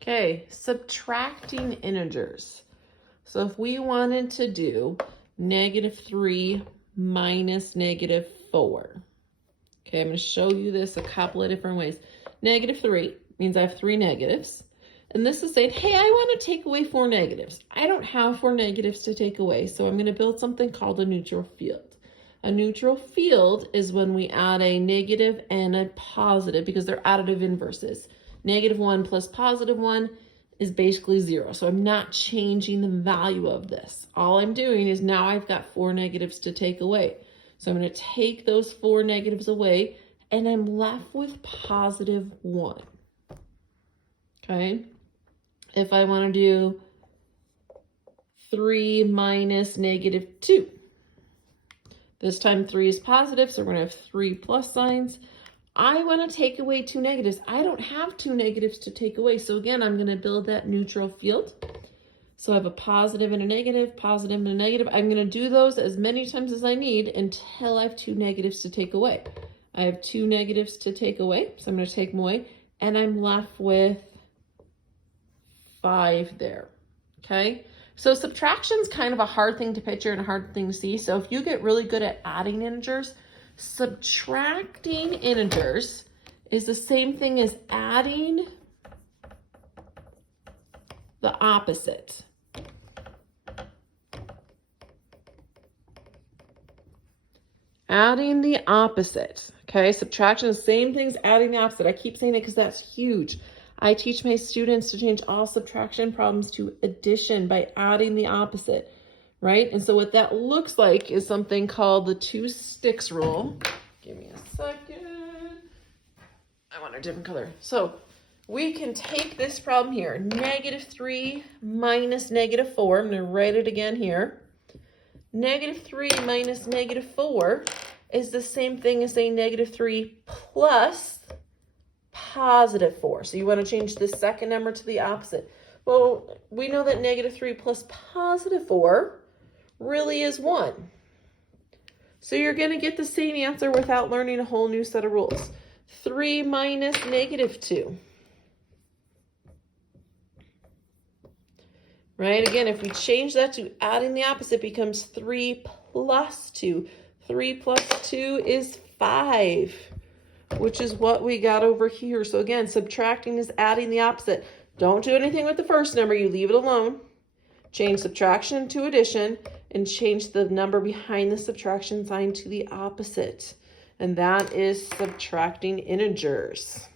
Okay, subtracting integers. So if we wanted to do -3 minus -4. Okay, I'm going to show you this a couple of different ways. -3 means I have 3 negatives. And this is saying, hey, I want to take away 4 negatives. I don't have 4 negatives to take away, so I'm going to build something called a neutral field. A neutral field is when we add a negative and a positive because they're additive inverses. -1 plus +1 is basically 0. So I'm not changing the value of this. All I'm doing is now I've got 4 negatives to take away. So I'm going to take those 4 negatives away and I'm left with +1. Okay. If I want to do 3 minus -2. This time 3 is positive, so we're going to have 3 plus signs. I want to take away 2 negatives. I don't have 2 negatives to take away. So again, I'm going to build that neutral field. So I have a positive and a negative, positive and a negative. I'm going to do those as many times as I need until I have 2 negatives to take away. I have 2 negatives to take away, so I'm going to take them away. And I'm left with 5 there, okay? So subtraction is kind of a hard thing to picture and a hard thing to see. So if you get really good at adding integers, subtracting integers is the same thing as adding the opposite. Adding the opposite, okay? Subtraction is the same thing as adding the opposite. I keep saying it because that's huge. I teach my students to change all subtraction problems to addition by adding the opposite, right? And so what that looks like is something called the 2 sticks rule. Give me a second. I want a different color. So we can take this problem here, -3 minus -4. I'm going to write it again here. -3 minus -4 is the same thing as saying -3 plus +4. So you want to change the second number to the opposite. Well, we know that -3 plus +4 really is 1. So you're going to get the same answer without learning a whole new set of rules. 3 minus -2. Right? Again, if we change that to adding the opposite, it becomes 3 plus 2. 3 plus 2 is 5. Which is what we got over here. So again, subtracting is adding the opposite. Don't do anything with the first number. You leave it alone. Change subtraction to addition and change the number behind the subtraction sign to the opposite. And that is subtracting integers.